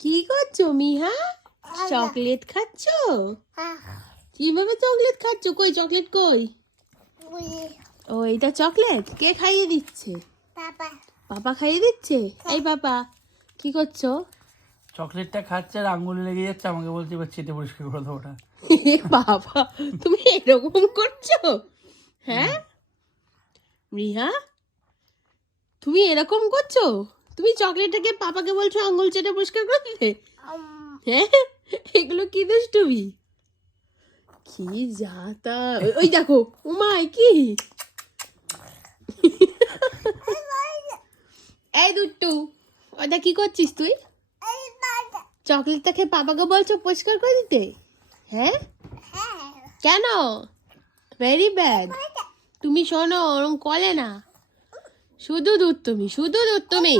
কি করছো মিহা? চকলেট খাচ্ছো? কিভাবে চকলেট খাচ্ছো? কই চকলেট কই? ও এটা চকলেট কে খাইয়ে দিচ্ছে? পাপা খাইয়ে দিচ্ছে। এই পাপা কি করছো? চকলেটটা খাচ্ছে আর আঙ্গুলে লেগে যাচ্ছে, আমাকে বলছে এবার চেটে পরিষ্কার করে দাও ওটা। বাবা তুমি এরকম করছো? হ্যাঁ মিহা, তুমি এরকম করছো? তুমি চকলেটটাকে পাপাকে বলছো আঙ্গুল চেটে পরিষ্কার করে দিতে? হ্যাঁ, এগুলো কি দুষ্টুমি? কি যা তা। ওই দেখো উমাই কি এই দুট্টু, ওটা কি করছিস তুই? চকলেটটা খেয়ে পাপাকে বলছো পরিষ্কার করে দিতে? হ্যাঁ কেন? Very bad. তুমি শোনো ওরম করে না, শুধু দুধ তুমি, শুধু দুধ তুমি।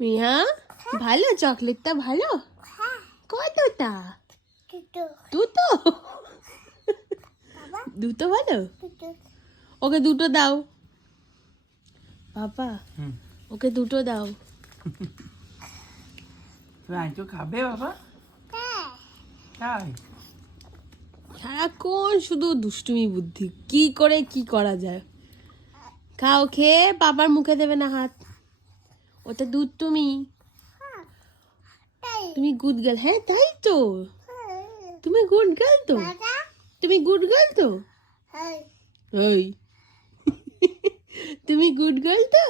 মিয়া ভালো চকলেটটা ভালো? কতটা? দুটো? দুটো ভালো? ওকে দুটো দাও পাপা, ওকে দুটো দাও। রাইতো খাবে বাবা? তাই সারাক্ষণ শুধু দুষ্টুমি বুদ্ধি, কি করে কি করা যায়। খাও, খেয়ে বাবার মুখে দেবে না হাত। ওটা দুধ তুমি, তুমি গুড গার্ল। হ্যাঁ তাই তো, তুমি গুড গার্ল তো, তুমি গুড গার্ল তো। ওই তুমি গুড গার্ল তো।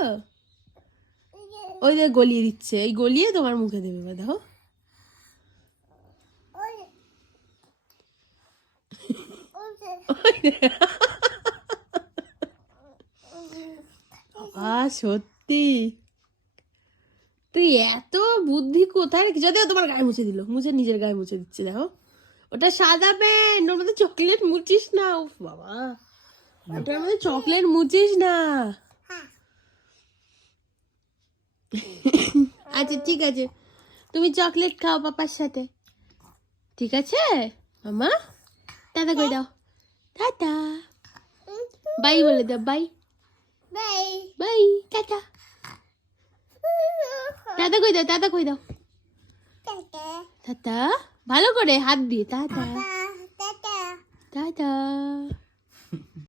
ওই যে গলিয়ে দিচ্ছে, এই গলিয়ে তোমার মুখে দেবে বা দেখো। সত্যি তুই এত বুদ্ধি কোথায় রেখে? যদিও তোমার গায়ে মুছে দিল, মুছে নিজের গায়ে মুছে দিচ্ছে দেখো। ওটা সাদা প্যান্ট, ওর মধ্যে চকলেট মুছিস না। উফ বাবা, ওটার মধ্যে চকলেট মুছিস না। আচ্ছা ঠিক আছে, তুমি চকলেট খাও পাপার সাথে, ঠিক আছে মামা? টাটা করে দাও, টাটা বাই বলে দাও, বাই বাই টাটা। টাটা কই দাও, টাটা কই দাও, টাটা ভালো করে হাত দিয়ে টাটা।